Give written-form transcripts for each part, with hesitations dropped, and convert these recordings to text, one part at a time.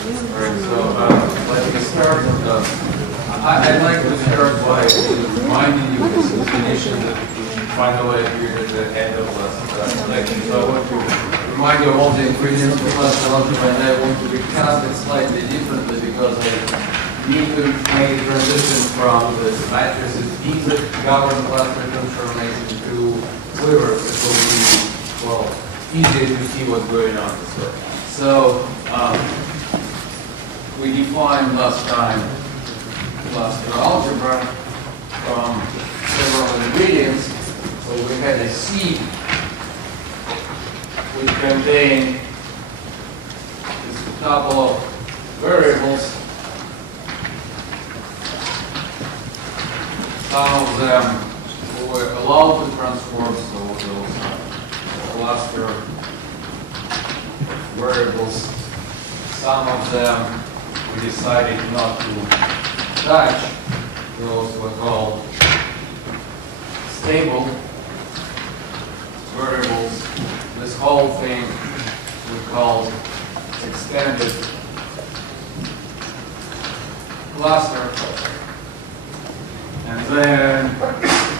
Alright, so let's start. I'd like to start by reminding you this definition that finally appeared at the end of last lecture. So I want to remind you of all the ingredients for classical algebra, and I want to recast it slightly differently because I need to make a transition from the matrices B that govern classical transformation to quivers that will be, well, easier to see what's going on this way. So we defined last time classical algebra from several ingredients. So we had a C which contained this couple of variables. Some of them were allowed to transform, so those cluster variables. Some of them we decided not to touch. Those were called stable variables. This whole thing we called extended cluster. And then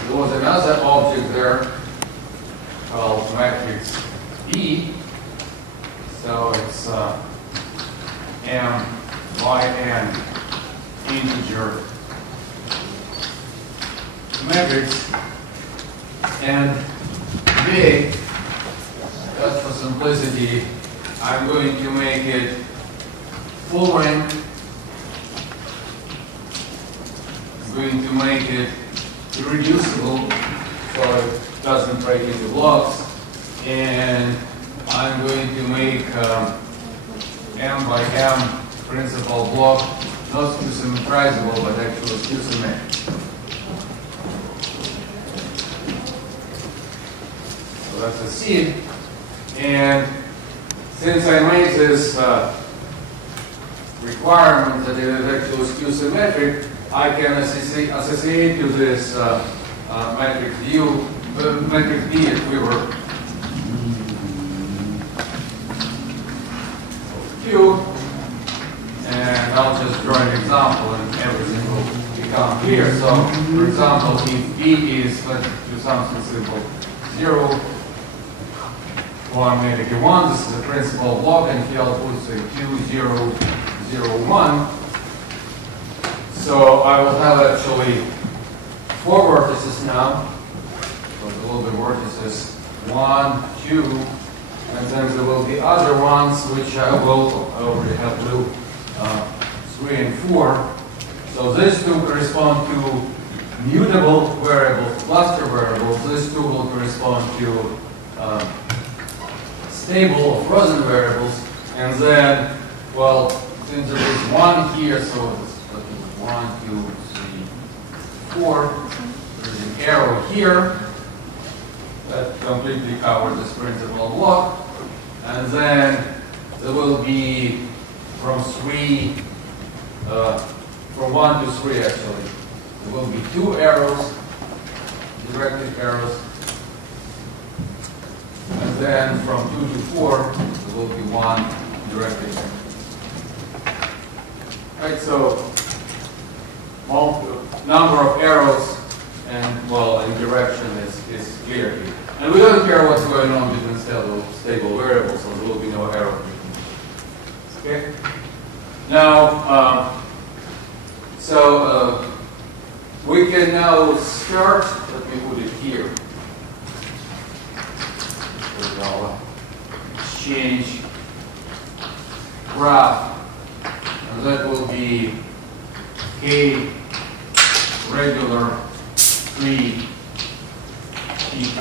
there was another object there called matrix B. So it's M by N integer matrix, and big, just for simplicity, I'm going to make it full ring. I'm going to make it irreducible so it doesn't break into blocks, and I'm going to make M by M principal block not symmetrizable, but actually symmetric. So that's a seed. And since I made this requirement that it is actually skew symmetric, I can associate to this matrix B a quiver Q. And I'll just draw an example and everything will become clear. So, for example, if B is, let's do something simple, 0, 1, maybe 1, this is the principal block, and here I'll put say 2, 0, 0, 1. So I will have actually 4 vertices now. So there will be vertices 1, 2, and then there will be other ones which I already have blue. 3 and 4. So these two correspond to mutable variables, cluster variables. These two will correspond to stable or frozen variables. And then, well, since there is 1 here, so it's 1, 2, 3, 4. There's an arrow here that completely covers this principal block. And then there will be from 1 to 3 actually. There will be 2 arrows, directed arrows. And then from 2 to 4, there will be 1 directed arrow. Right, so number of arrows and, well, in direction is clear here. And we don't care what's going on between stable variables, so there will be no arrow. Okay? Now, we can now start, let me put it here. We'll exchange graph, and that will be K regular 3 PK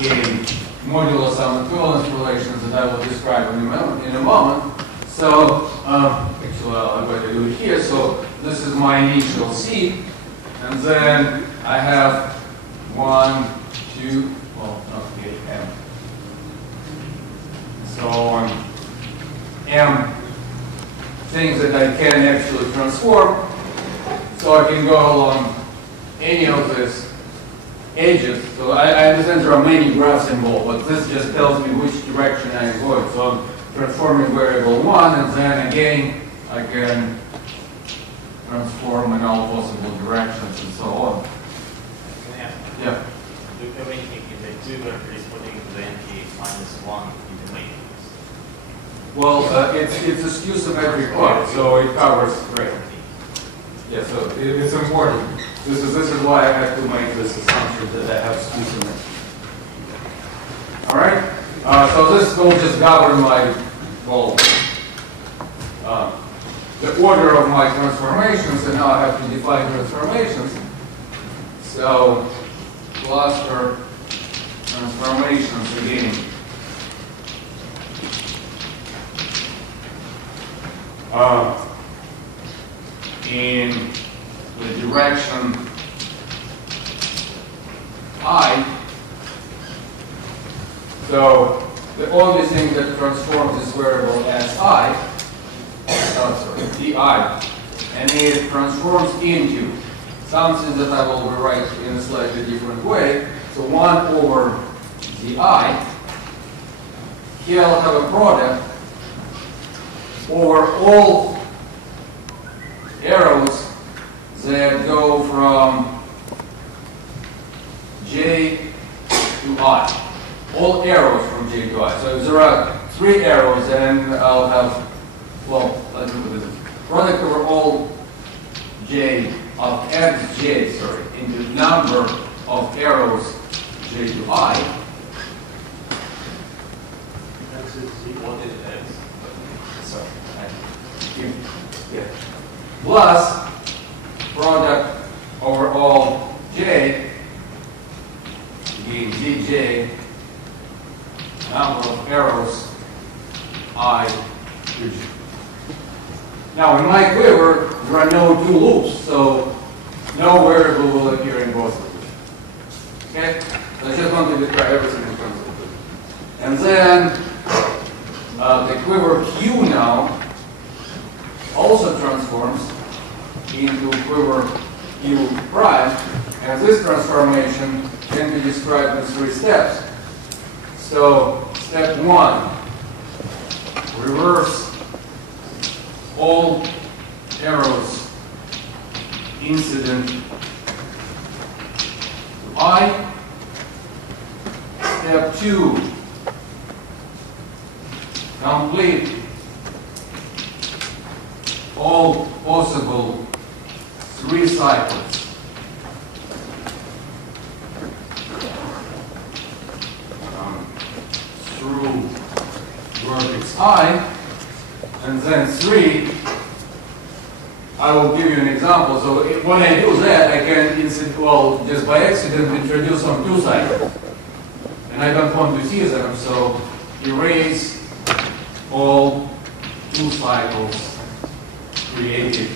modulo some equivalence relations that I will describe in a moment. So, actually, I'm going to do it here. So, this is my initial C, and then I have 1, 2, well, not K, M. So on M things that I can actually transform. So I can go along any of these edges. So I understand there are many graphs involved, but this just tells me which direction I'm going. So I'm transforming variable 1, and then again I can transform in all possible directions and so on. Can I ask? Yeah. Do you have anything in the two corresponding to the NK minus 1 in the matrix? Well, it's a skew symmetric part, so it covers, right. Yeah, so it's important. This is why I have to make this assumption that I have skew symmetry. All right? So this will just govern my, well, the order of my transformations, and now I have to define transformations. So cluster transformations again. In the direction I. So the only thing that transforms this variable as I, di, and it transforms into something that I will rewrite in a slightly different way. So 1 over di. Here I'll have a product over all arrows that go from j to I. All arrows from j to I. So if there are 3 arrows, then I'll have, well, let's look at this. Product over all j of xj, sorry, into number of arrows j to I. X is equal to x. Sorry. Yeah. Plus product over all j, being dj, number of arrows I to j. Now in my quiver, there are no 2 loops, so no variable will appear in both of them. Okay? So I just wanted to try everything in terms of the quiver. And then the quiver Q now also transforms into quiver Q prime, and this transformation can be described in 3 steps. So step 1, reverse all arrows incident to I. Step 2, complete all possible 3 cycles through vertex I, and then 3, I will give you an example. So when I do that, I can, well, just by accident introduce some 2 cycles. And I don't want to see them, so erase all 2 cycles created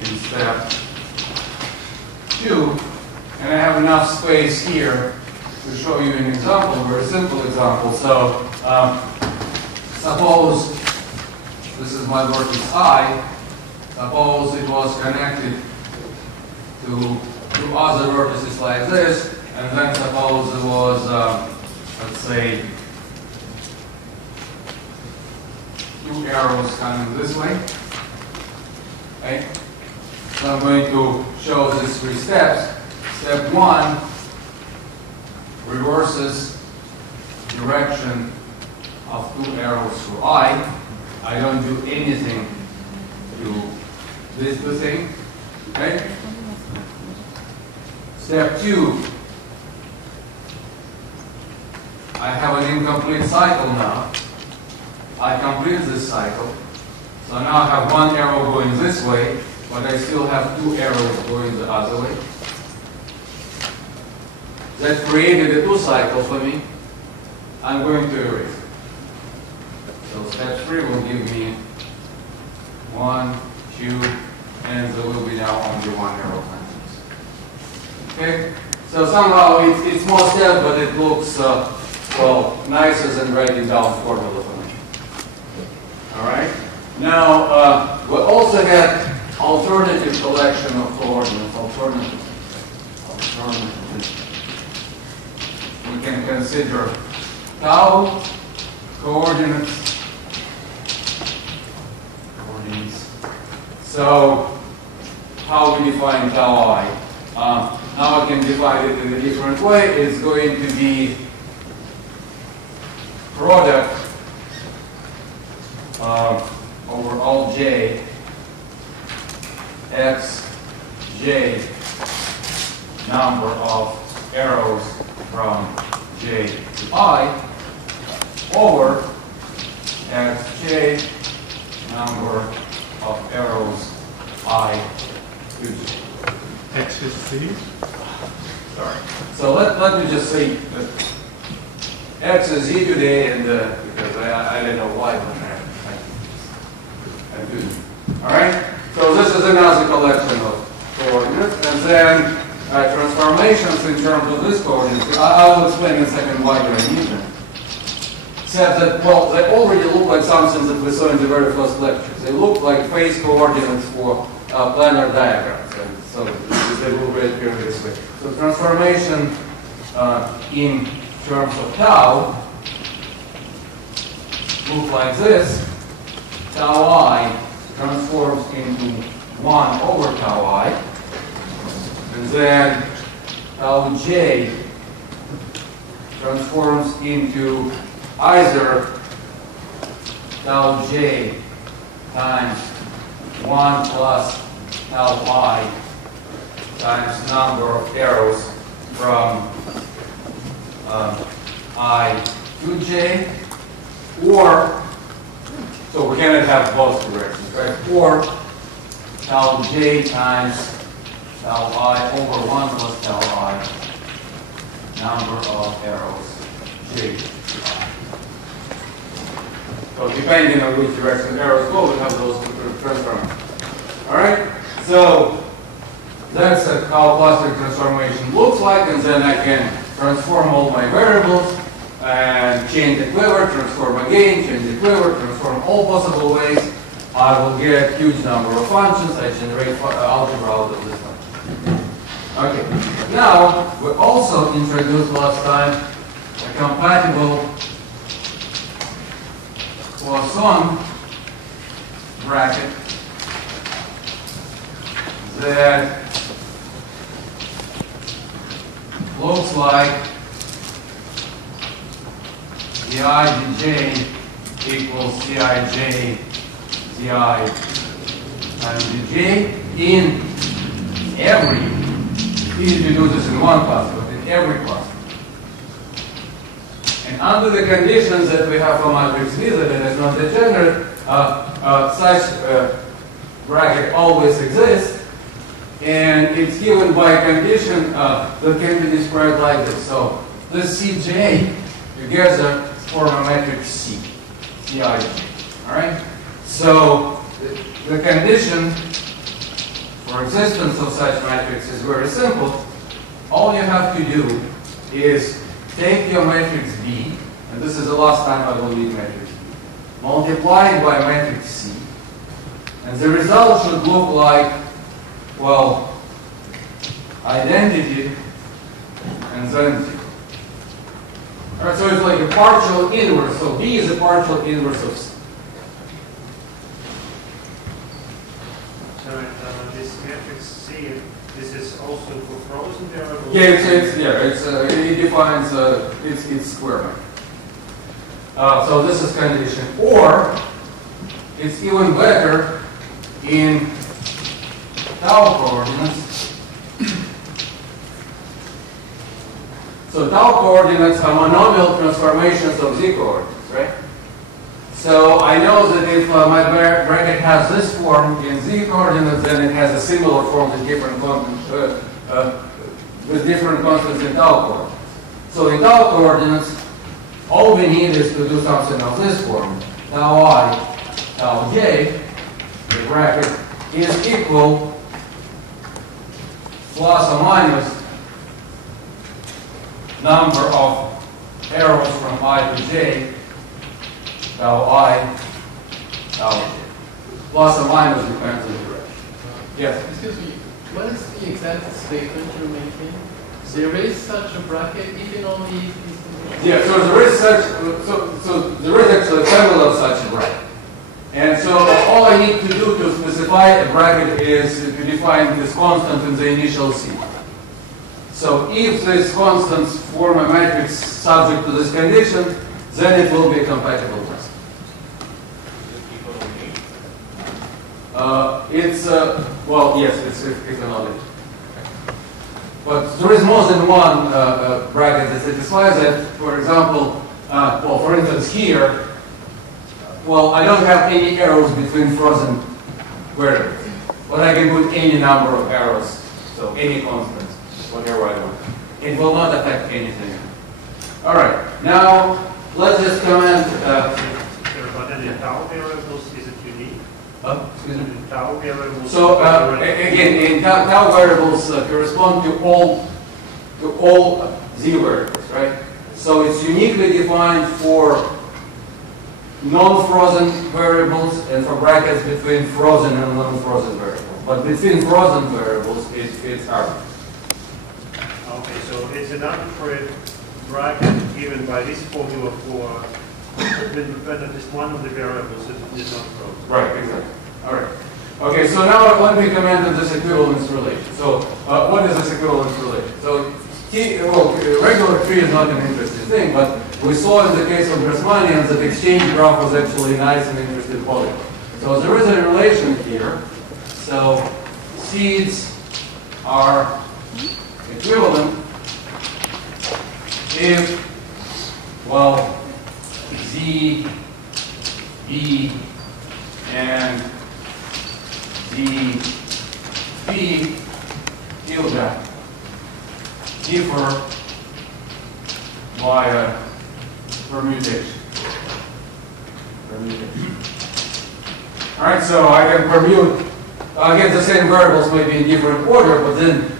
in step 2. And I have enough space here to show you an example, a very simple example. So suppose this is my vertex I. Suppose it was connected to 2 other vertices like this, and then suppose it was, let's say, 2 arrows coming this way. Okay? So I'm going to show these 3 steps. Step 1 reverses direction of 2 arrows through I. I don't do anything to this thing. Okay? Step 2, I have an incomplete cycle now. I complete this cycle. So now I have 1 arrow going this way, but I still have 2 arrows going the other way. That created a 2 cycle for me. I'm going to erase it. So step 3 will give me 1, 2, and there will be now only 1 arrow times. Okay? So somehow it's more steps, but it looks, well, nicer than writing down formula for me. All right? Now, we also had alternative collection of coordinates, alternative. We can consider tau coordinates So how we define tau I? Now I can define it in a different way. It's going to be product over all j x j number of arrows from j to I over xj number of arrows I to j. X is c? Sorry. So let me just say that x is e today, and because I don't know why, but I do. All right. So this is another collection of coordinates, and then transformations in terms of this coordinates. I will explain in a second why do I need them. Except that, well, they already look like something that we saw in the very first lecture. They look like phase coordinates for planar diagrams, and so they will reappear this way. So transformation in terms of tau look like this. Tau I transforms into 1 over tau I, and then tau j transforms into either tau j times 1 plus tau I times number of arrows from I to j, or, so we cannot have both directions, right? Or tau j times tau I over 1 plus tau I number of arrows j to I. So depending on which direction arrows go, we have those transformations. All right? So that's how clustering transformation looks like, and then I can transform all my variables and change the quiver, transform again, change the quiver, transform all possible ways. I will get a huge number of functions. I generate algebra out of this function. Okay. Now, we also introduced last time a compatible Poisson bracket that looks like di dj equals cij di times dj in every, easy to do this in one class, but in every class. And under the conditions that we have for matrix V that it is not degenerate, such bracket always exists. And it's given by a condition that can be described like this. So this Cj together form a matrix C, Cij. All right. So the condition for existence of such matrix is very simple. All you have to do is take your matrix B, and this is the last time I will need matrix B, multiply it by matrix C, and the result should look like, well, identity and then 0. All right, so it's like a partial inverse. So B is a partial inverse of C. So this matrix C, this is also for frozen variables? Yeah, it defines its square matrix. So this is condition. Or it's even better in tau coordinates. So tau coordinates are monomial transformations of z coordinates, right? So I know that if my bracket has this form in z coordinates, then it has a similar form with different constants in tau coordinates. So in tau coordinates, all we need is to do something of this form. Tau I, tau j, the bracket is equal plus or minus number of arrows from I to j, tau I, tau j. Plus or minus depends on the direction. Yes? Excuse me, what is the exact statement you're making? There is such a bracket even on the... Yeah, so there is such, so there is actually a family of such a bracket. And so all I I need to do to specify a bracket is to define this constant in the initial C. So if these constants form a matrix subject to this condition, then it will be a compatible test. Well, yes, it's economic. But there is more than one bracket that satisfies it. For example, well, for instance, here, well, I don't have any arrows between frozen variables, but I can put any number of arrows, so any constant, whatever I want. It will not affect anything. All right, now let's just comment. But then the tau variables, is it unique? Excuse me. Tau variables. So again, in tau variables correspond to all z variables, right? So it's uniquely defined for non-frozen variables and for brackets between frozen and non-frozen variables. But between frozen variables, it's arbitrary. Okay, so it's an arbitrary bracket given by this formula for when at least one of the variables is not frozen. Right, exactly. All right. Okay, so now let me comment on this equivalence relation. So what is this equivalence relation? So regular tree is not an interesting thing, but we saw in the case of Grassmannians that exchange graph was actually nice and interesting polygon. So there is a relation here. So seeds are equivalent if, well, Z, E, and Z, B tilde differ via permutation. All right, so I can permute, again, the same variables may be in different order, but then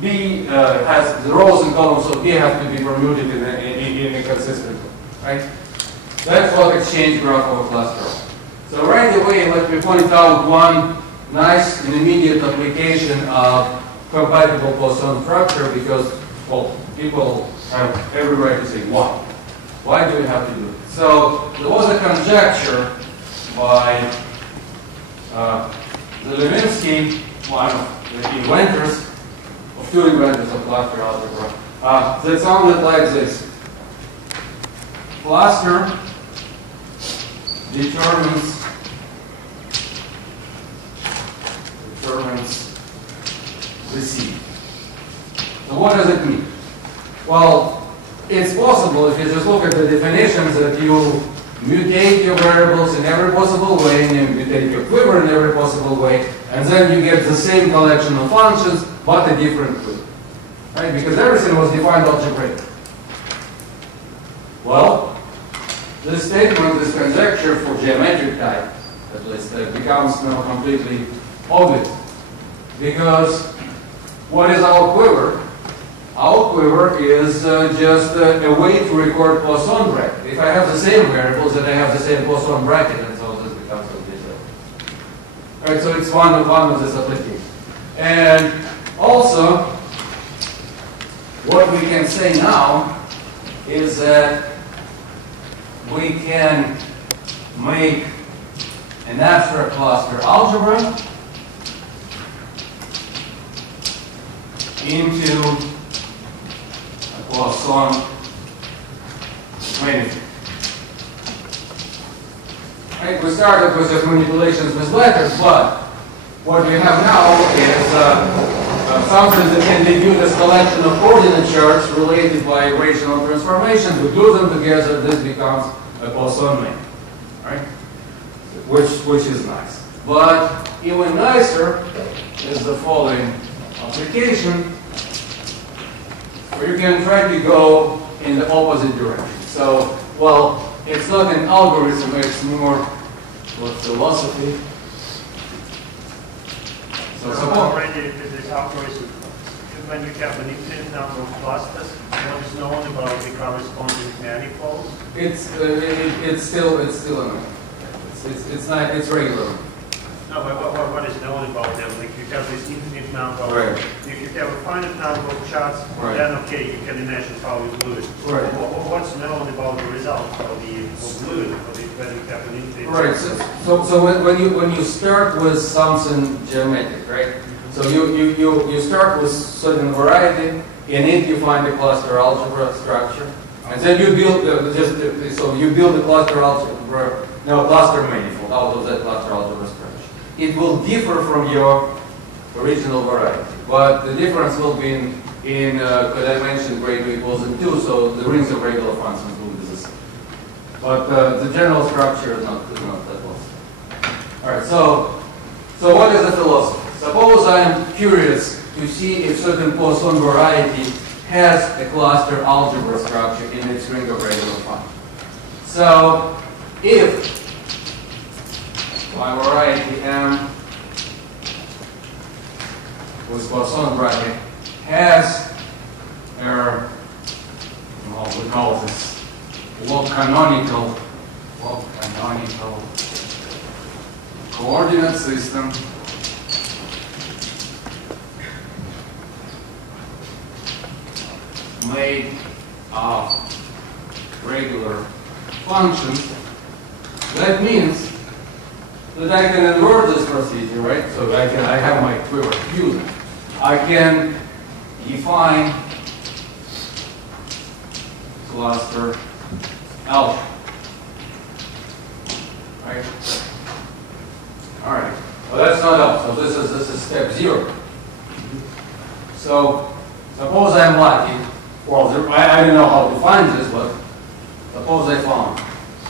B has the rows and columns of B have to be permuted in a consistent way, right? That's what exchange graph of a cluster. So right away, let me point out one nice and immediate application of compatible Poisson structure because, well, people have every right to say why. Why do we have to do it? So there was a conjecture by Levinsky, one of the inventors, of two inventors of cluster algebra, that sounded like this. Cluster determines the seed. So what does it mean? Well, it's possible if you just look at the definitions that you mutate your variables in every possible way, and you mutate your quiver in every possible way, and then you get the same collection of functions, but a different quiver. Right? Because everything was defined algebraically. Well, this statement, this conjecture for geometric type, at least, becomes now completely obvious. Because what is our quiver? Our quiver is just a way to record Poisson bracket. If I have the same variables, then I have the same Poisson bracket, and so this becomes a bit. Right, so it's one of this application. And also, what we can say now is that we can make an abstract cluster algebra into a Poisson manifold. Right, we started with just manipulations with letters, but what we have now is something that can be viewed as a collection of coordinate charts related by rational transformations. We do them together, this becomes a Poisson manifold, right? Which is nice. But even nicer is the following application, where you can try to go in the opposite direction. So, well, it's not an algorithm, it's more what philosophy. So already this algorithm, when you have an infinite number of clusters, what is known about the corresponding manifolds? It's still a manifold. It's regular. No, but what is known about them? Like you have this infinite number. Right. If you have a finite number of charts, right. then okay, you can imagine how you glue it. Right. What's known about the result of the gluing, of the value happen in. Right. So when you start with something geometric, right? So you start with certain variety. In it, you find a cluster algebra structure, and then you build you build a cluster algebra, no, cluster manifold out of that cluster algebra structure. It will differ from your original variety, but the difference will be in dimension greater or equals than 2, so the rings of regular functions will be the same. But the general structure is not that lost. All right, so what is the philosophy? Suppose I am curious to see if certain Poisson variety has a cluster algebra structure in its ring of regular functions. So if my variety M with Poisson bracket has we call this log canonical coordinate system made of regular functions, that means that I can invert this procedure, right? So I have my quiver Q. I can define cluster algebra, right? All right. Well, that's not up. So this is step 0. So suppose I'm lucky. Well, I don't know how to find this, but suppose I found.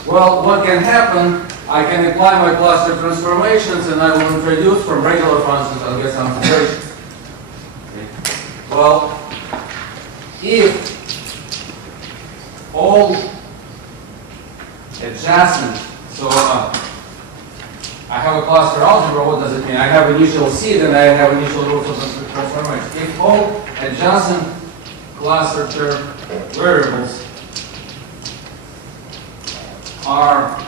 Well, what can happen? I can apply my cluster transformations, and I will introduce from regular functions. I'll get some integration. Okay. Well, if all adjacent, so I have a cluster algebra. What does it mean? I have initial seed and I have initial roots of the transformation. If all adjacent cluster term variables are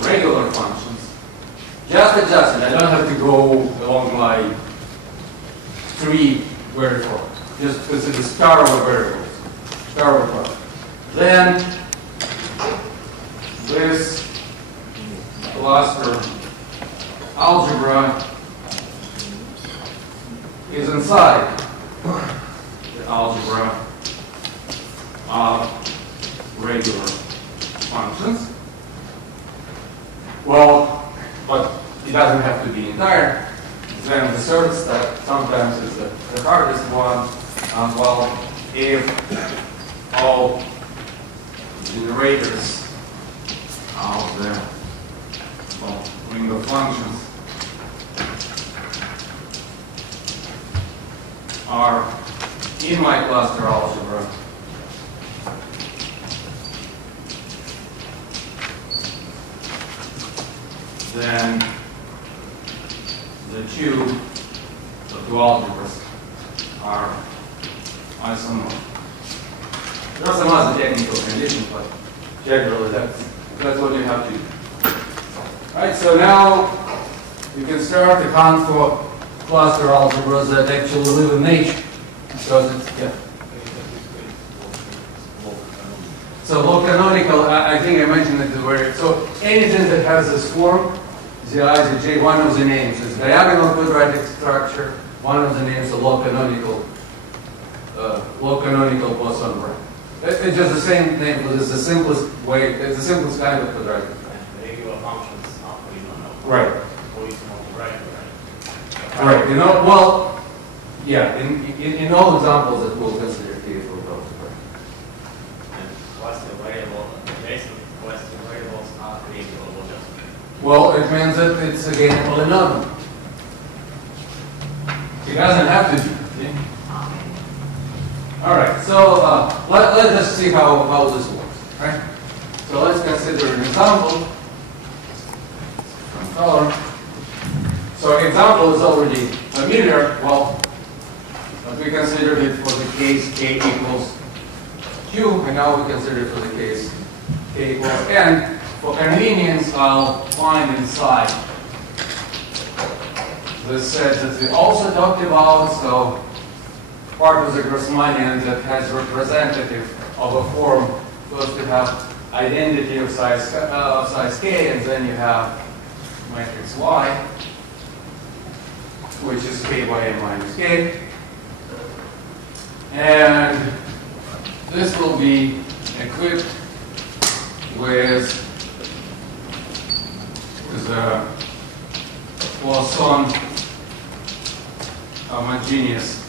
regular functions, just adjacent. I don't have to go along my tree very far. Just consider star of variables, star of product. Then this cluster algebra is inside the algebra of regular functions. Well, but it doesn't have to be entire. Then the third step, sometimes is the hardest one. Well, if all generators of the ring of functions are in my cluster algebra, then the two algebras are isomorphic. There are some other technical conditions, but generally that's what you have to do. Right, so now you can start to count for cluster algebras that actually live in nature. Because it's, yeah. So low canonical, I think I mentioned it where, so anything that has this form, the I, the J, one of the names is diagonal quadratic structure, one of the names is low canonical Poisson bracket. It's just the same name, but it's the simplest way, it's the simplest kind of quadratic. Regular functions are polynomial. Right. Polynomial, right? Right. You know, well, yeah. In all examples that we'll consider here for those. And cluster variable, adjacent cluster variables are creatable or just. Well, it means that it's again a polynomial. It doesn't have to be. See? All right. So let's just see how this works. Right. So let's consider an example. From color. So example is already familiar. Well, but we considered it for the case k equals q, and now we consider it for the case k equals n. For convenience, I'll find inside the set that we also talked about. So part of the Grossmanian that has representative of a form. First we have identity of size k, and then you have matrix Y, which is k by n minus k. And this will be equipped with a Poisson homogeneous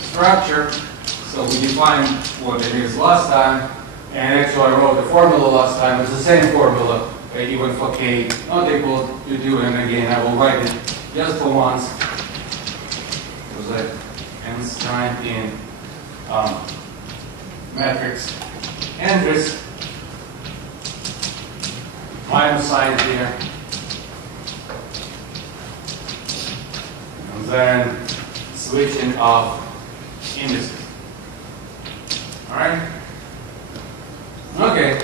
structure. So we defined what it is last time, and actually I wrote the formula last time. It's the same formula, even for k not equal to 2, and again I will write it just for once. It was a nth time in matrix entries, minus sign here, and then switching of indices. All right? Okay,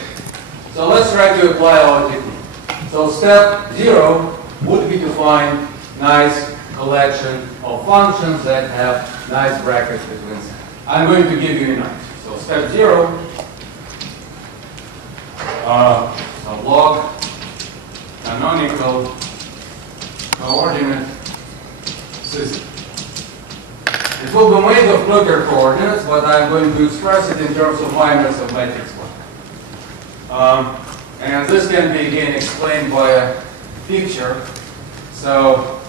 so let's try to apply our technique. So step 0 would be to find nice collection of functions that have nice brackets between them. I'm going to give you an answer. So step 0, so log canonical coordinate system. It will be made of Kluger coordinates, but I'm going to express it in terms of minors of matrix 1. And this can be again explained by a picture. So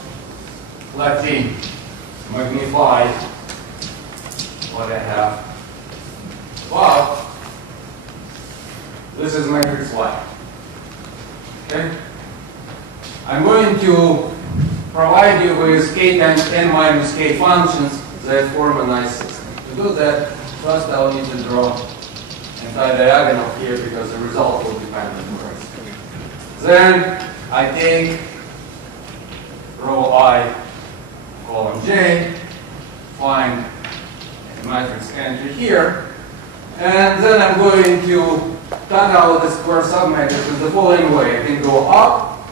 let me magnify what I have. Well, this is matrix Y. Okay? I'm going to provide you with k times n minus k functions that form a nice system. To do that, first I'll need to draw anti-diagonal here because the result will depend on the rest. Then I take row I, column J, find a matrix entry here, and then I'm going to cut out the square submatrix in the following way. I can go up,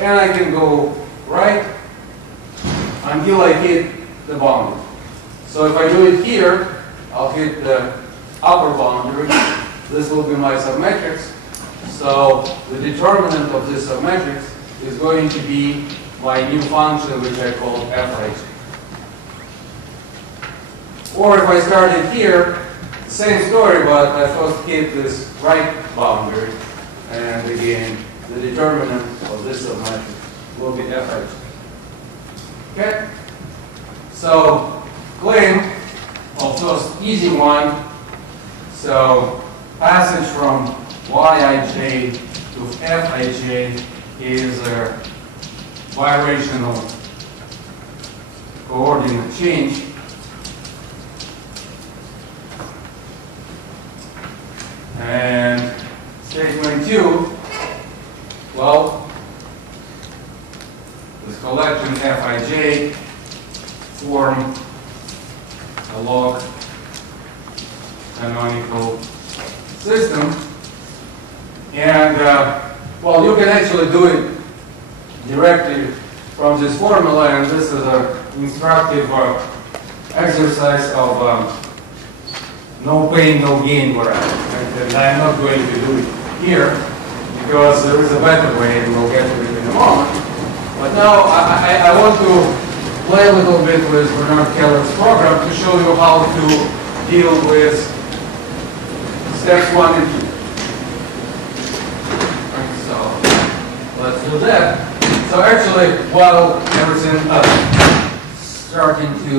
and I can go right until I hit the boundary. So if I do it here, I'll hit the upper boundary. This will be my submatrix. So the determinant of this submatrix is going to be my new function, which I call Fij. Or if I started here, same story, but I first hit this right boundary, and again, the determinant of this submatrix will be Fij. Okay? So claim of first easy one. So passage from Yij to Fij is a birational coordinate change. And statement 2, well, this collection Fij form a log canonical system. And, well, you can actually do it directly from this formula, and this is an instructive exercise of no pain, no gain variety. And I'm not going to do it here because there is a better way, and we'll get to it in a moment. But now I want to play a little bit with Bernard Keller's program to show you how to deal with steps 1 and 2. So let's do that. So actually, while everything starting to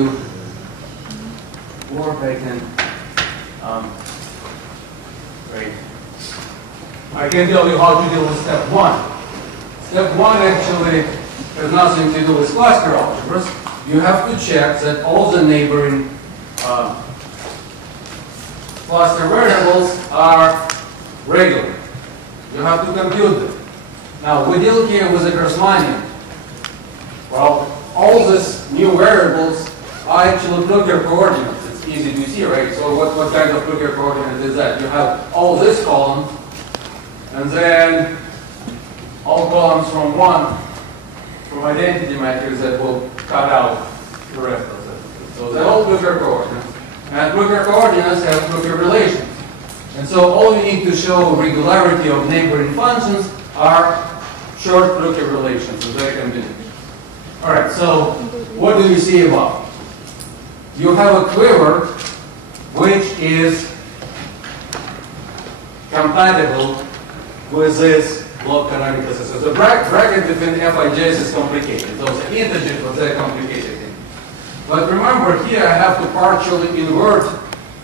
work, I can great. I can tell you how to deal with step 1. Step 1 actually has nothing to do with cluster algebras. You have to check that all the neighboring cluster variables are regular. You have to compute them. Now, we deal here with a Grassmannian. Well, all these new variables are actually Kluger coordinates. It's easy to see, right? So what kind of Kluger coordinate is that? You have all these columns, and then all columns from identity matrix that will cut out the rest of them. So they're all Kluger coordinates. And Brooker coordinates have Brooker relations. And so all you need to show regularity of neighboring functions are short Brooker relations, and they can be. All right, so what do you see above? You have a quiver which is compatible with this block canonical system. So the bracket between Fij's is complicated. Those are integers, but they're complicated. But remember, here I have to partially invert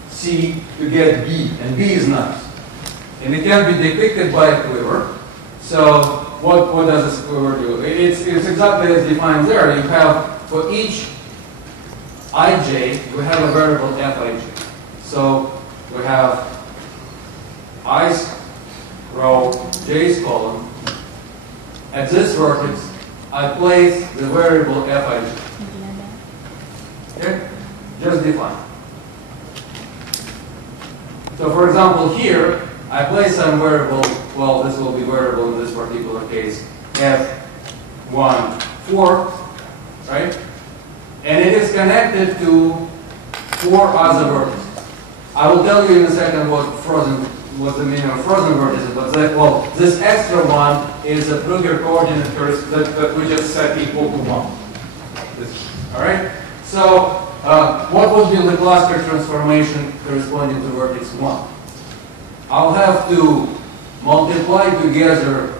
C to get B, and B is nice. And it can be depicted by a quiver. So what does this quiver do? It's exactly as defined there. You have, for each ij, you have a variable Fij. So we have i's row, j's column. At this vertex, I place the variable Fij. Okay? Just define. So for example, here, I place some variable, well, this will be variable in this particular case, F1, 4, right? And it is connected to 4 other vertices. I will tell you in a second what the meaning of frozen vertices, but this extra one is a Brugger coordinate that we just set equal to 1. All right? So what would be the cluster transformation corresponding to vertex 1? I'll have to multiply together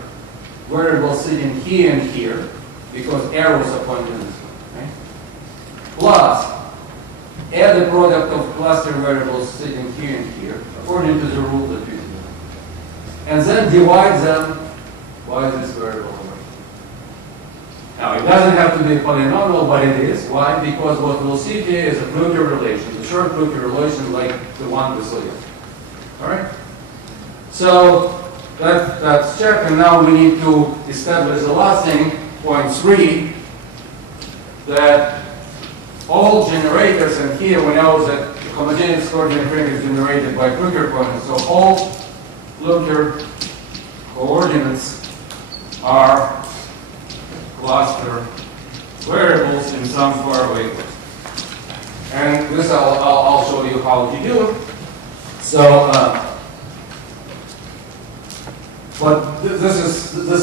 variables sitting here and here, because arrows are pointing this way. Right? Plus, add the product of cluster variables sitting here and here, according to the rule that we do. And then divide them by this variable. Now, it doesn't have to be a polynomial, but it is. Why? Because what we'll see here is a Brugger relation, a short Brugger relation like the one we saw yesterday. All right? So that's checked, and now we need to establish the last thing, point 3, that all generators, and here we know that the homogeneous coordinate ring is generated by Brugger coordinates, so all Brugger coordinates are cluster variables in some faraway place. And this I'll show you how to do it. So, but this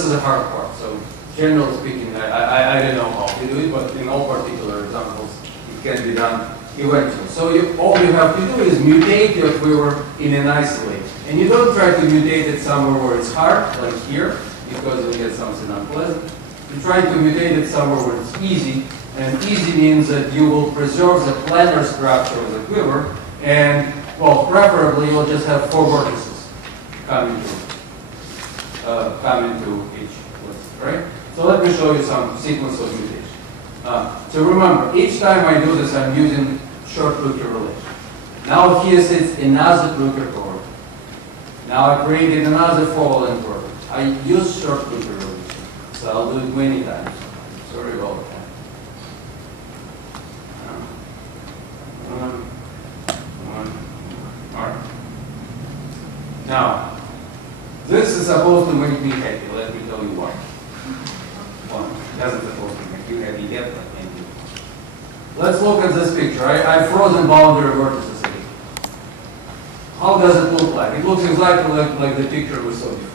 is a hard part. So, generally speaking, I don't know how to do it, but in all particular examples, it can be done eventually. So all you have to do is mutate your quiver in a nice way. And you don't try to mutate it somewhere where it's hard, like here, because you get something unpleasant. You try to mutate it somewhere where it's easy, and easy means that you will preserve the planar structure of the quiver, and, well, preferably you'll just have 4 vertices coming to each place, right? So let me show you some sequence of mutation. So remember, each time I do this, I'm using short Brugger relation. Now here sits another Brugger coordinate. Now I created another following coordinate. I use short Brugger relation. So I'll do it many times. Sorry about that. All right. Now, this is supposed to make me happy. Let me tell you why. One, it doesn't supposed to make you happy yet, but maybe. Let's look at this picture. I've frozen boundary vertices again. How does it look like? It looks exactly like the picture we saw before.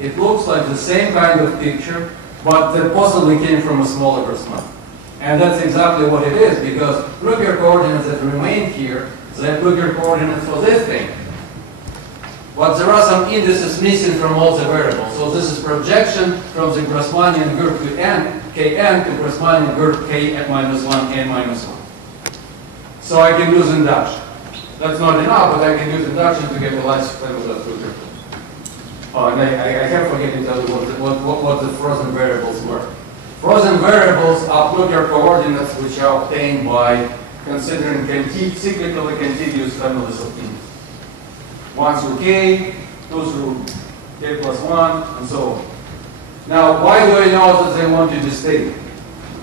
It looks like the same kind of picture, but that possibly came from a smaller Gekhtman. And that's exactly what it is, because Brugger coordinates that remain here, they're Brugger coordinates for this thing. But there are some indices missing from all the variables. So this is projection from the Grassmannian group to n, kn, to Grassmannian group k at -1, n -1. So I can use induction. That's not enough, but I can use induction to get the last family of Brugger. Oh, and I can't forget to tell you what the frozen variables were. Frozen variables are Brugger coordinates which are obtained by considering cyclically contiguous families of things. 1 through k, 2 through k plus 1, and so on. Now, why do I know that they want to be stable?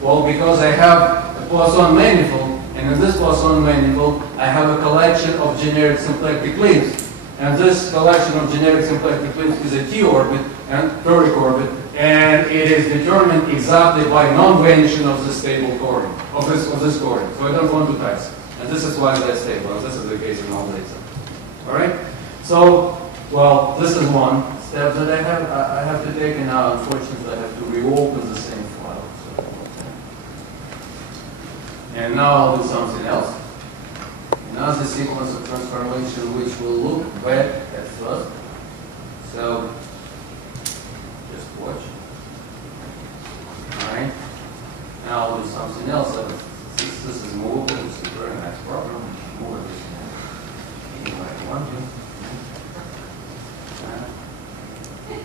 Well, because I have a Poisson manifold, and in this Poisson manifold, I have a collection of generic symplectic lines. And this collection of generic symplectic lines is a t-orbit and toric orbit, and it is determined exactly by non-vanishing of the stable coordinate, of this coordinate. So I don't want to touch it. And this is why they're stable. This is the case in all data. All right. So, well, this is one step that I have to take, and now unfortunately I have to reopen the same file. So, and now I'll do something else. Another sequence of transformation which will look bad at first. So just watch. All right. Now I'll do something else. This is movable. It's a very nice program. Move it anyway I want to. Here,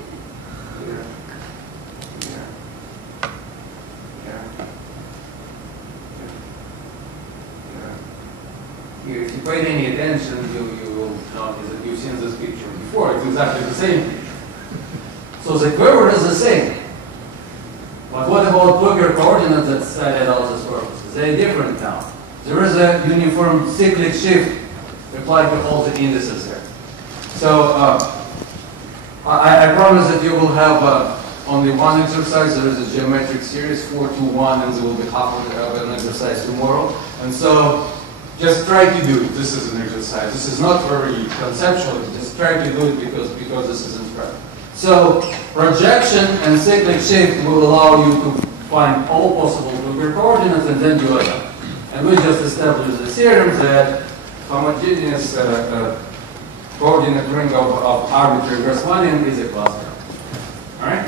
here, here, here. If you paid any attention, you will notice that you've seen this picture before. It's exactly the same picture. So the quiver is the same. But what about Poisson coordinates that studied all these purposes? They're different now. There is a uniform cyclic shift applied to all the indices there. So I promise that you will have only one exercise. There is a geometric series, 4 to 1, and there will be half of an exercise tomorrow. And so just try to do it. This is an exercise. This is not very conceptual. Just try to do it because this is instructive. So projection and cyclic shift will allow you to find all possible Poisson coordinates and then do it. And we just established the theorem that homogeneous coordinate ring of arbitrary Grassmannian is a cluster. All right?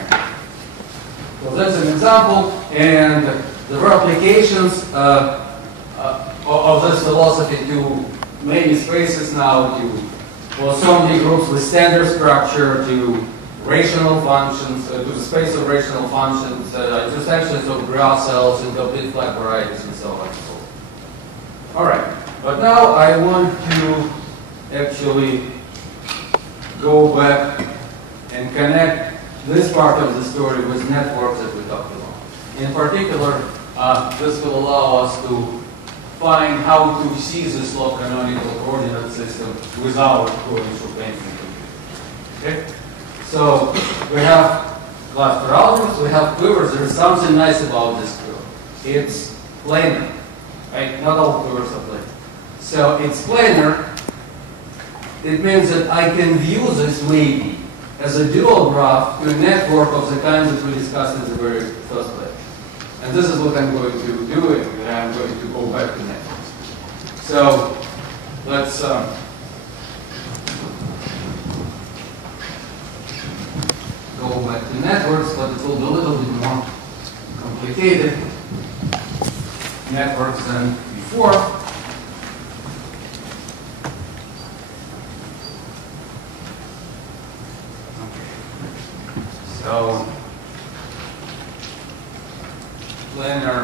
So that's an example, and there are applications of this philosophy to many spaces now, to Poisson groups with standard structure, to rational functions, to the space of rational functions, to sections of graph cells, and complete flag varieties, and so on and so forth. All right, but now I want to actually go back and connect this part of the story with networks that we talked about. In particular, this will allow us to find how to see this slope canonical coordinate system without going through painful computing. Okay? So we have cluster algebras, we have quivers. There is something nice about this quiver. It's planar. Right? Not all quivers are planar. So it's planar. It means that I can view this maybe as a dual graph to a network of the kind that we discussed in the very first place. And this is what I'm going to do, and I'm going to go back to networks. So let's go back to networks, but it will be a little bit more complicated networks than before. So planar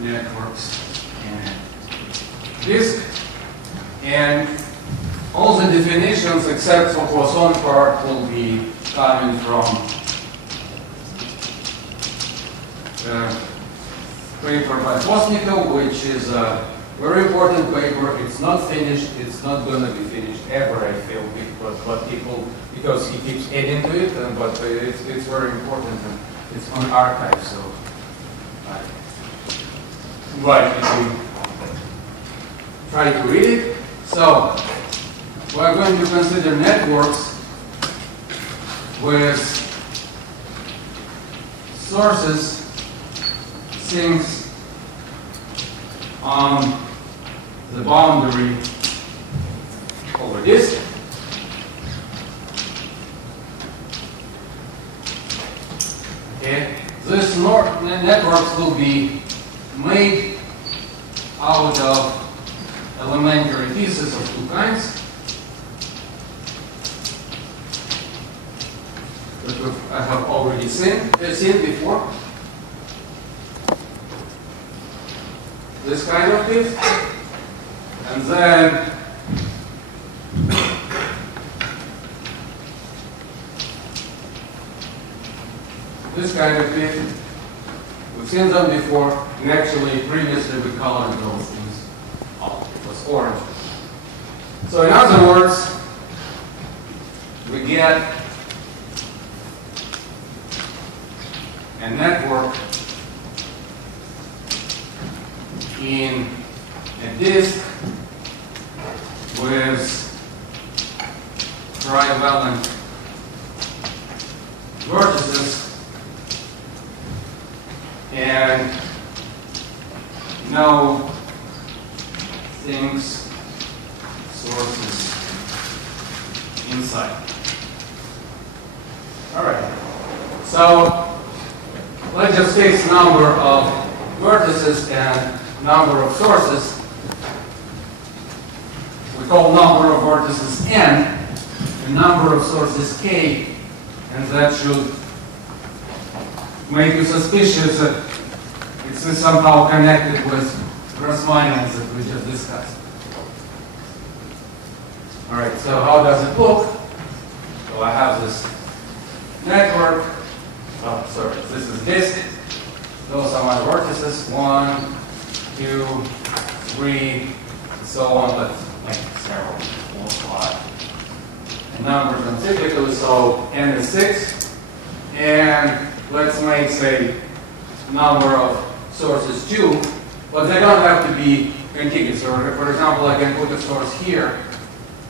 networks and disk, and all the definitions except for Poisson part will be coming from paper by Postnikov, which is a very important paper. It's not finished. It's not going to be finished ever, I feel, because he keeps adding to it. But it's very important, and it's on archive. So I invite you to try to read it. So we're going to consider networks with sources, sinks on the boundary over disk. Okay, these networks will be made out of elementary pieces of two kinds that I have already seen before. This kind of piece, and then this kind of piece. We've seen them before, and actually previously we colored those things. Oh, it was orange. So in other words, we get a network in a disk with trivalent vertices and no things, sources inside. All right. So let's just fix number of vertices and number of sources. We call number of vertices n and number of sources k, and that should make you suspicious that it's somehow connected with Grassmannians that we just discussed. All right, so how does it look? So I have this network. Oh, sorry, this is disk. Those are my vertices. 1, 2, 3, and so on, but like several, 4, 5. And numbers are typically, so n is 6. And let's make, say, number of sources 2, but they don't have to be contiguous. So, for example, I can put a source here,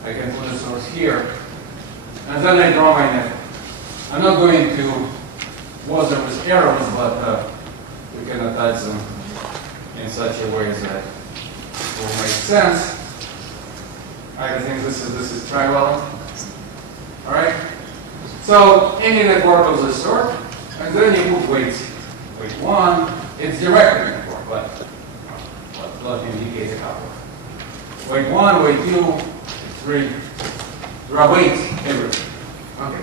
I can put a source here, and then I draw my network. I'm not going to bother with arrows, but we can attach them in such a way that will make sense. I think this is trivalent. All right. So any network of this sort, and then you put weights. Weight 1, it's direct network, but let me indicate a couple. Weight 1, weight 2, 3. There are weights everywhere. Okay.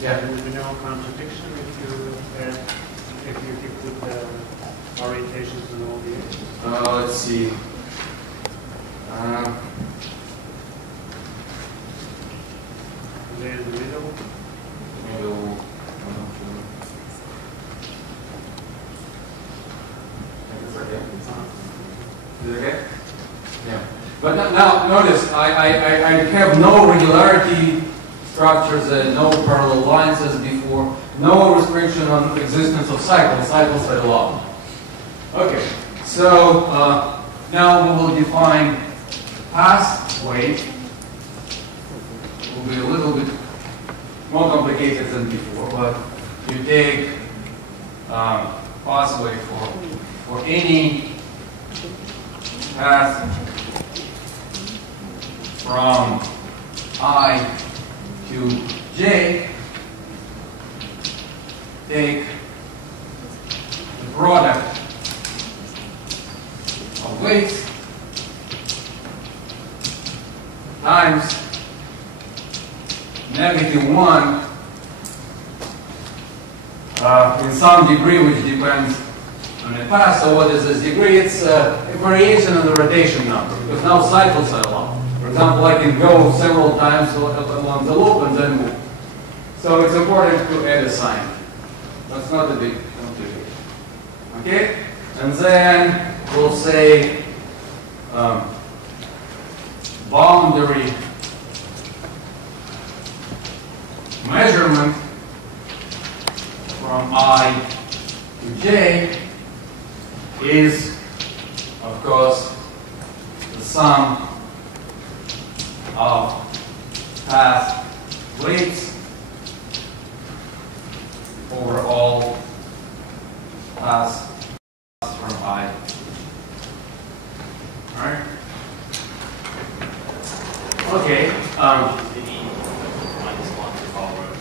Yeah. There will be no contradiction if you put the orientations and all the edges. Let's see. There in the middle. Middle. Is it okay? Yeah. But now notice, I have no regularity structures and no parallel lines as before. No restriction on existence of cycles. Cycles are allowed. Okay. So now we will define path weight. It will be a little bit more complicated than before, but you take path weight for any path from I to j, take the product of weights times -1 in some degree, which depends on the path. So what is this degree? It's a variation in the rotation number, because now cycles are allowed. For example, I can go several times along the loop and then move. So it's important to add a sign. That's not a big complication. Okay? And then we'll say boundary measurement from I to j is, of course, the sum of path weights over all paths from I. All right. Okay. Maybe -1 to forward.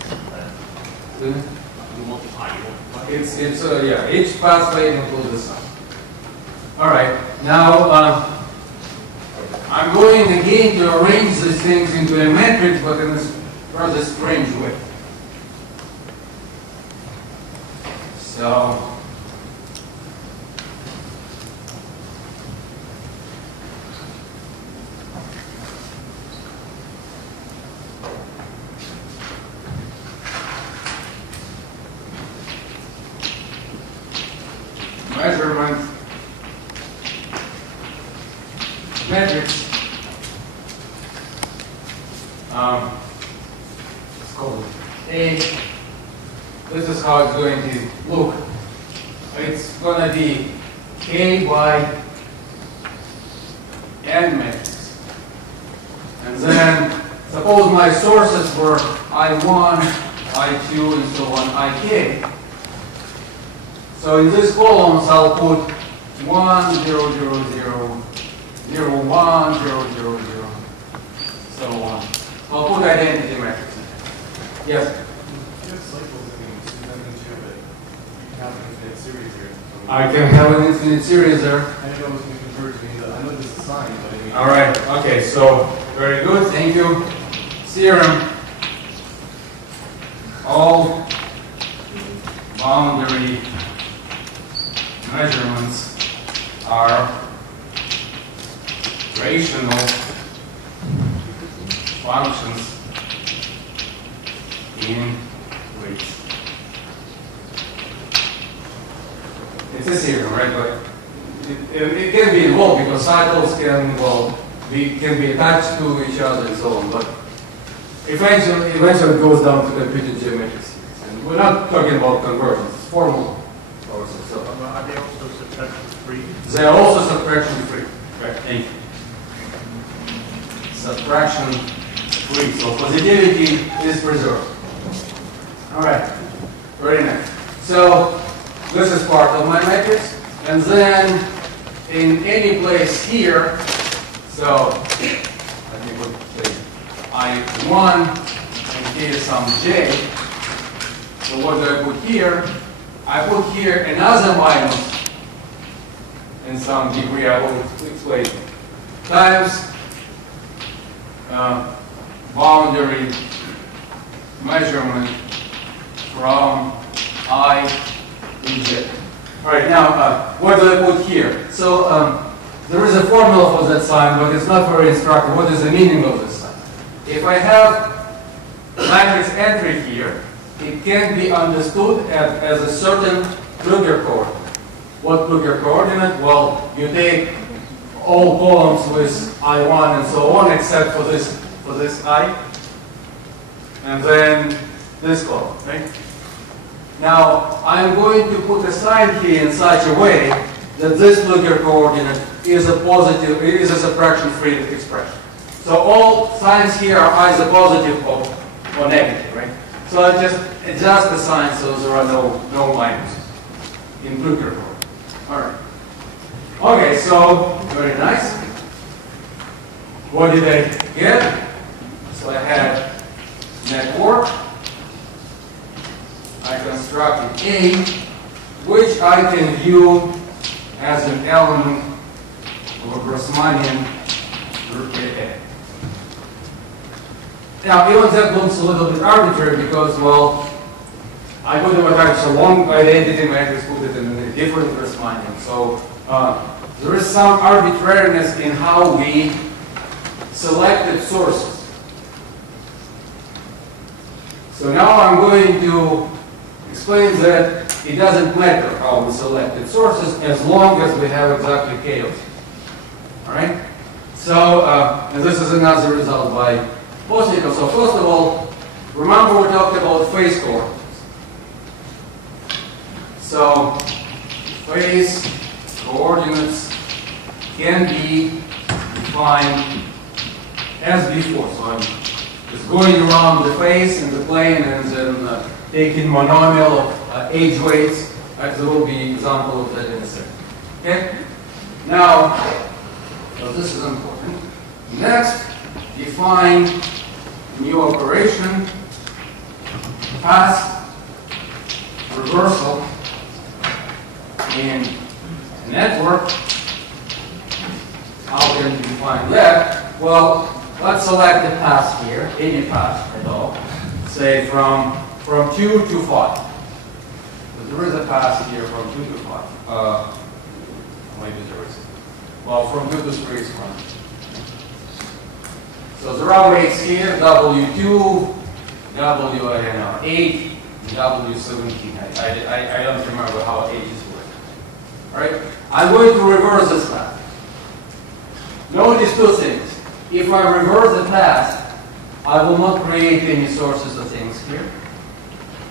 You multiply. It's yeah. Each path weight includes the sum. All right. Now I'm going again to arrange these things into a matrix, but in this rather strange way. So measurement matrix. Let's call it A. This is how it's going to look. It's going to be K by n matrix. And then suppose my sources were I1, I2, and so on, Ik. So in these columns, I'll put 1, 0, 0, 0, 0, 1, 0, 0, 0, so on. I'll put identity matrix. Yes? You have cycles in geometry. You can have an infinite series here. I can have an infinite series there. I know it's going to converge me. I know this is a sign, but I mean. All right. Okay. So very good. Thank you. Theorem. All boundary measurements are rational functions in which it's a theorem, right? But it can be involved because cycles can can be attached to each other and so on. But eventually it goes down to computed geometric series. And we're not talking about conversions; it's formal process. So Are they also subtraction free? they are also subtraction free. Right. Thank you. Subtraction free. So positivity is preserved. All right. Very nice. So this is part of my matrix. And then in any place here, so let me put say I1 and here some j. So what do I put here? I put here another minus in some degree, I will explain, times boundary measurement from I to j. All right, now what do I put here? So there is a formula for that sign, but it's not very instructive. What is the meaning of this sign? If I have matrix entry here, it can be understood as a certain Kruger coordinate. What Kruger coordinate? Well, you take all columns with I1 and so on, except for this I, and then this column, right? Now, I'm going to put a sign here in such a way that this Kruger coordinate is a positive, is a subtraction-free expression. So all signs here are either positive or negative, right? So I just adjust the sign so there are no minuses in Kruger coordinate. All right. Okay, so very nice. What did I get? So I had network. I constructed A, which I can view as an element of a Grassmannian group A. Now, even that looks a little bit arbitrary because, well, I could have attached a long identity matrix, put it in a different Grassmannian. So there is some arbitrariness in how we selected sources. So now I'm going to explain that it doesn't matter how we selected sources as long as we have exactly chaos. All right? So, and this is another result by Poisson. So first of all, remember we talked about phase coordinates. So phase coordinates can be defined as before. So I'm just going around the phase and the plane and then taking monomial of age weights. There will be an example of that in a second. Okay? Now, so this is important. Next, define new operation, path reversal in a network. How can you define that? Well, let's select the path here, any path at all, say from 2 to 5. But there is a path here from 2 to 5. Maybe there is. Well, from 2 to 3 is 1. So there are weights here, W2, W8, W17. I don't remember how ages work. All right? I'm going to reverse this path. Notice two things. If I reverse the path, I will not create any sources of things here.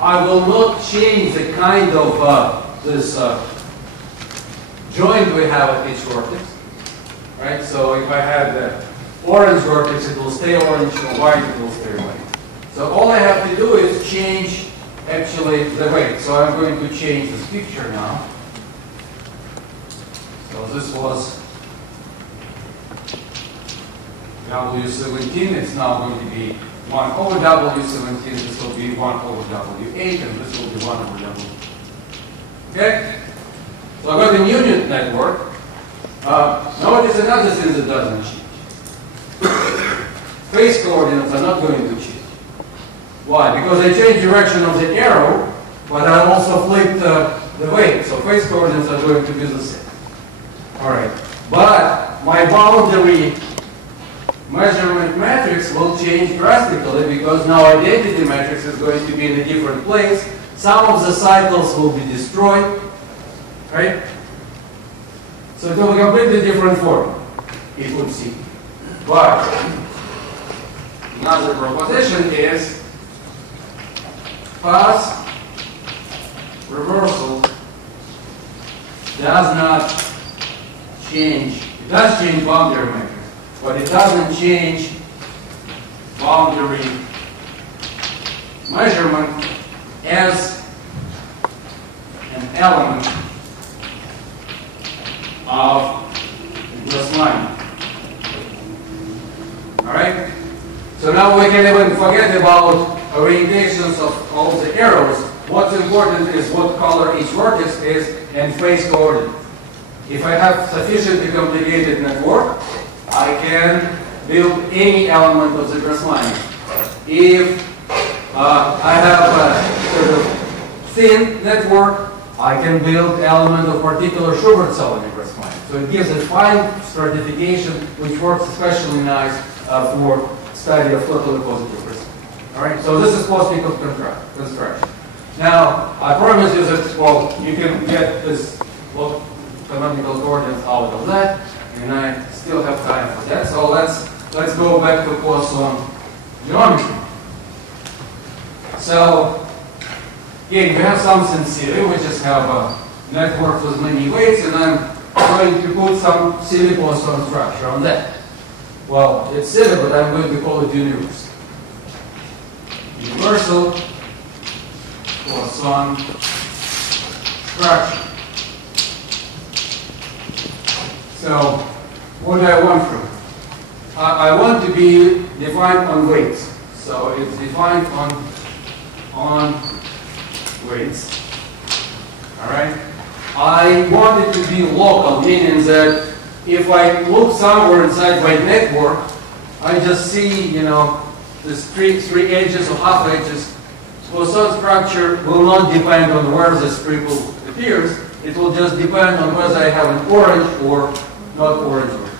I will not change the kind of this joint we have at each vertex. right? So if I had the orange vertex, it will stay orange, or white, it will stay white. So all I have to do is change actually the weight. So I'm going to change this picture now. So this was W17, it's now going to be 1 over W17, this will be 1 over W8, and this will be 1 over W. Okay? So I've got a unit network. Notice another thing that doesn't change. Phase coordinates are not going to change. Why? Because I changed direction of the arrow, but I also flipped the weight. So phase coordinates are going to be the same. All right. But my boundary measurement matrix will change drastically because now identity matrix is going to be in a different place. Some of the cycles will be destroyed. Right? So it will be a completely different form, it would seem. But another proposition is path reversal does not change. It does change boundary matrix, but it doesn't change boundary measurement as an element of this line. Alright? So now we can even forget about orientations of all the arrows. What's important is what color each vertex is and phase coordinate. If I have sufficiently complicated network, I can build any element of the grass line. If I have a sort of thin network, I can build element of particular Schubert cell in the grass line. So it gives a fine stratification, which works especially nice for study of totally positive crystals. All right. So this is post-Nichols construction. Now I promise you that you can get this canonical coordinates out of that, and I still have time for that. So let's go back to Poisson geometry. So again, we have something silly. We just have a network with many weights, and I'm going to put some silly Poisson structure on that. Well, it's silly, but I'm going to call it universal. Universal Poisson structure. So, what do I want from it? I want to be defined on weights. So it's defined on weights. All right. I want it to be local, meaning that if I look somewhere inside my network, I just see, the three edges or half edges. Poisson structure will not depend on where the sprinkle appears. It will just depend on whether I have an orange or not orange vertex.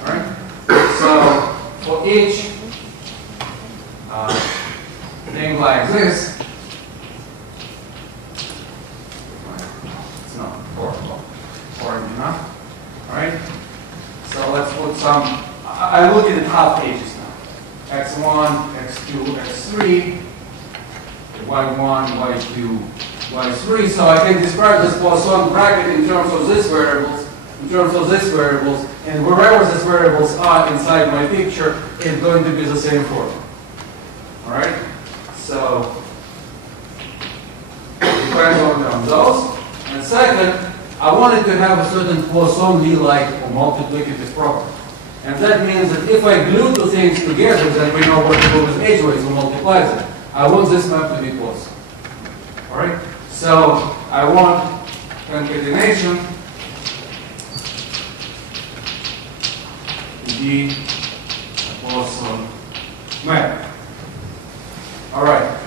All right. So for each thing like this, it's not orange enough. All right. So let's put some. I'm looking at half edges now. X1, X2, X3, Y1, Y2, Y3. So I can describe this Poisson bracket in terms of these variables, and wherever these variables are inside my picture, it's going to be the same formula. All right. So depends on those. And second, I wanted to have a certain Poisson-Lie-like or multiplicative property. And that means that if I glue two things together, then we know what to do with edge weights who multiplies them. I want this map to be Poisson. All right? So I want concatenation to be a Poisson map. All right.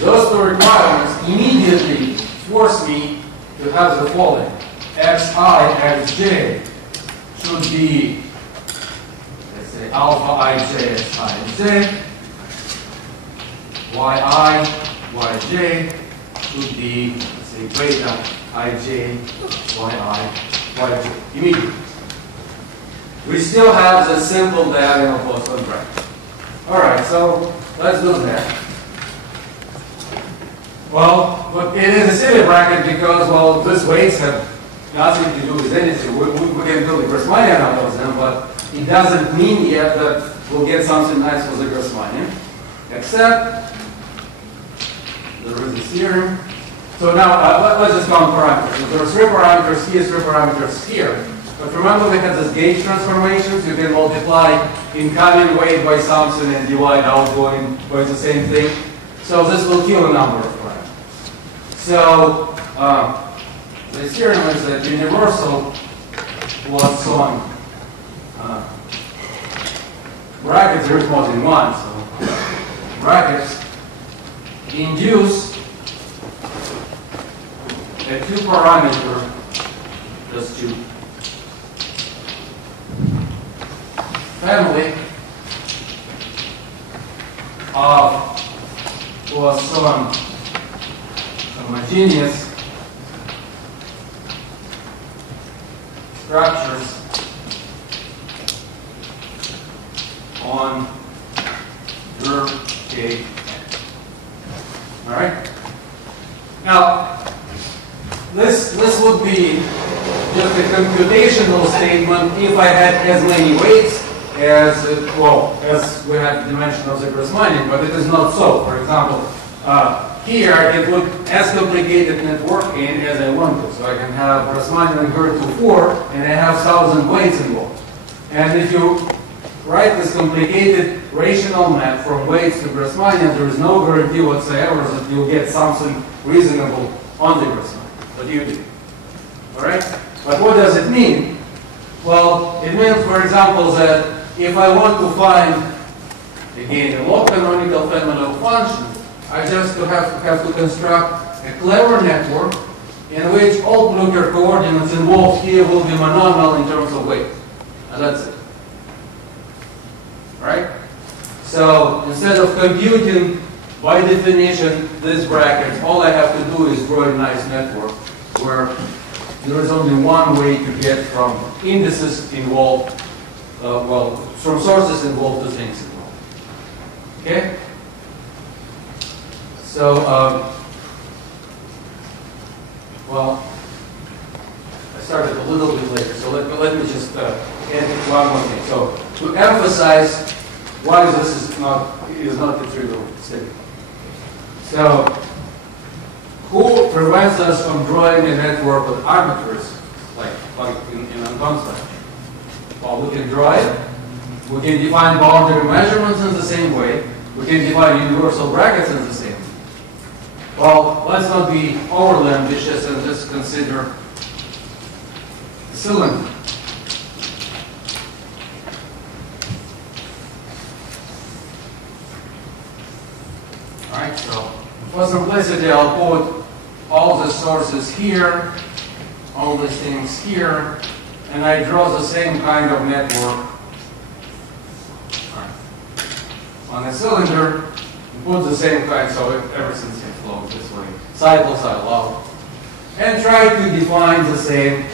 Those two requirements immediately force me to have the following. Xi, Xj should be, let's say, alpha ij, Xi, Yi, Yj should be, let's say, beta ij, Yi, Yj. Immediately. We still have the simple diagonal Poisson bracket. All right, so let's do that. Well, but it is a silly bracket because, well, these weights have nothing to do with anything. We can do the Grassmannian out of them, but it doesn't mean yet that we'll get something nice for the Grassmannian, except there is a theorem. So now let's just count parameters. There are 3 parameters here, 3 parameters here. But remember we had these gauge transformations. You can multiply incoming weight by something and divide outgoing by the same thing. So this will kill a number of parameters. So the theorem is that universal plus on brackets, there is more than one, so brackets induce a 2-parameter plus 2 family of Poisson homogeneous structures on your K. All right. Now, this would be just a computational statement if I had as many weights as as we had the dimension of the Grassmannian, but it is not so. For example, here I can put as complicated network in as I want to, so I can have Grassmannian and to 4, and I have 1,000 weights involved. And if you write this complicated rational map from weights to Grassmannian, there is no guarantee whatsoever that you'll get something reasonable on the Grassmannian, but you do. All right? But what does it mean? Well, it means, for example, that if I want to find, again, a log canonical family of functions, I just have to construct a clever network in which all Blücher coordinates involved here will be monomial in terms of weight. And that's it. Right? So instead of computing by definition this bracket, all I have to do is draw a nice network where there is only one way to get from indices involved, from sources involved to things involved. Okay? So, I started a little bit later, so let me just add one more thing. So, to emphasize why this is not a trivial statement. So, who prevents us from drawing a network with arbitraries, like in unconstrained? Well, we can draw it. We can define boundary measurements in the same way. We can define universal brackets in the same way. Well, let's not be overly ambitious and just consider a cylinder. Alright, so for simplicity, I'll put all the sources here, all these things here, and I draw the same kind of network on a cylinder, and put the same kind, so everything can flow this way, side out, and try to define the same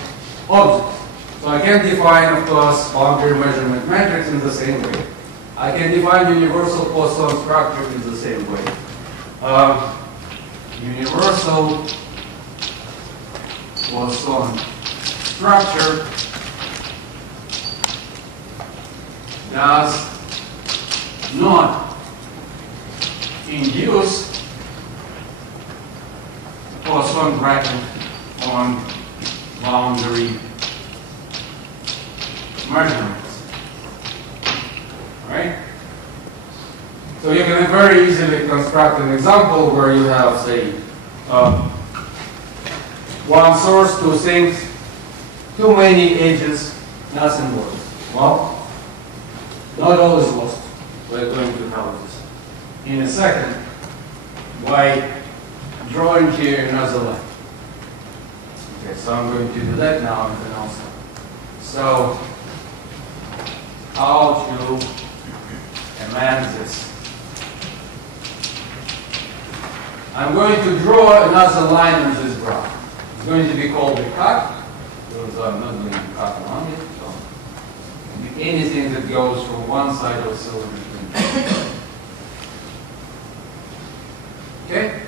object. So I can define, of course, boundary measurement matrix in the same way. I can define universal Poisson structure in the same way. Universal Poisson structure does not induce Poisson bracket on boundary measurements. All right? So you can very easily construct an example where you have, say, one source, two sinks, too many edges, nothing works. Well, not all is lost. We're going to cover this in a second by drawing here another line. Okay, so I'm going to do that now and then also. So, how to amend this? I'm going to draw another line on this graph. It's going to be called a cut, because I'm not going to cut around it. So anything that goes from one side of the cylinder to another. Okay?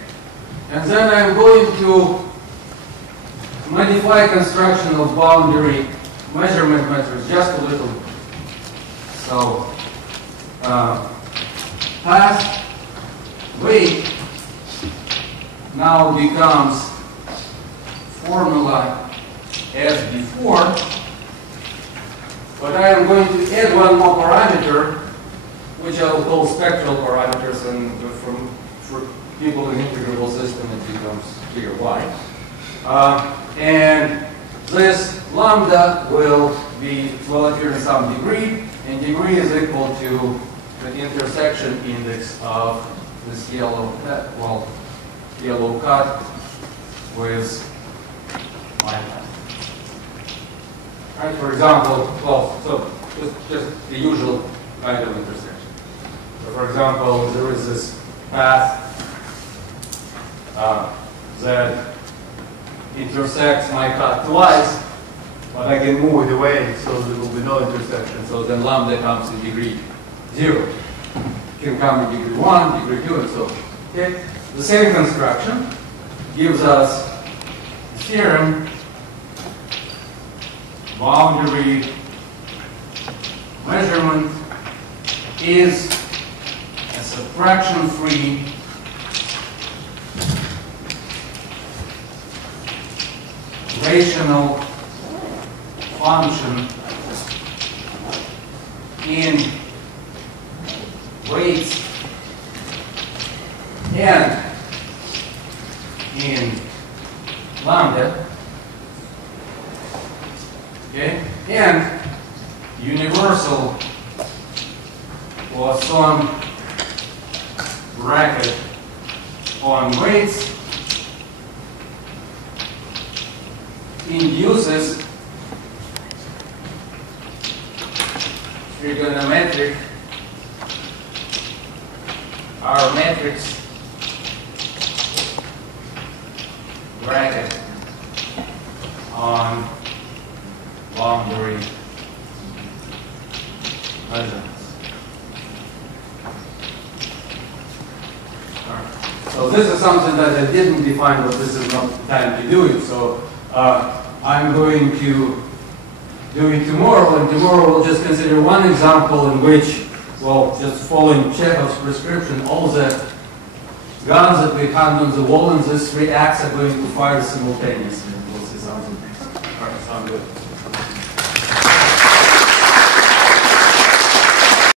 And then I'm going to modify construction of boundary measurement methods just a little. So, path weight now becomes formula as before, but I am going to add one more parameter, which I will call spectral parameters, and for people in integrable system it becomes clear why. And this lambda will appear in some degree, and degree is equal to the intersection index of this yellow cut with my cut. Right? For example, so just the usual kind of intersection. So for example, there is this path that intersects my cut twice, but I can move it away so there will be no intersection. So then lambda comes in degree 0. It can come in degree 1, degree 2, and so on. Okay? The same construction gives us the theorem boundary measurement is a subtraction-free rational function in weights and in lambda, okay, and universal Poisson bracket on weights induces trigonometric our matrix bracket on boundary measurements. So this is something that I didn't define, but this is not the time to do it. So I'm going to do it tomorrow, and tomorrow we'll just consider one example in which, well, just following Chekhov's prescription, all the guns that we have on the wall in these 3 axes are going to fire simultaneously. We'll see something. All right, sounds good.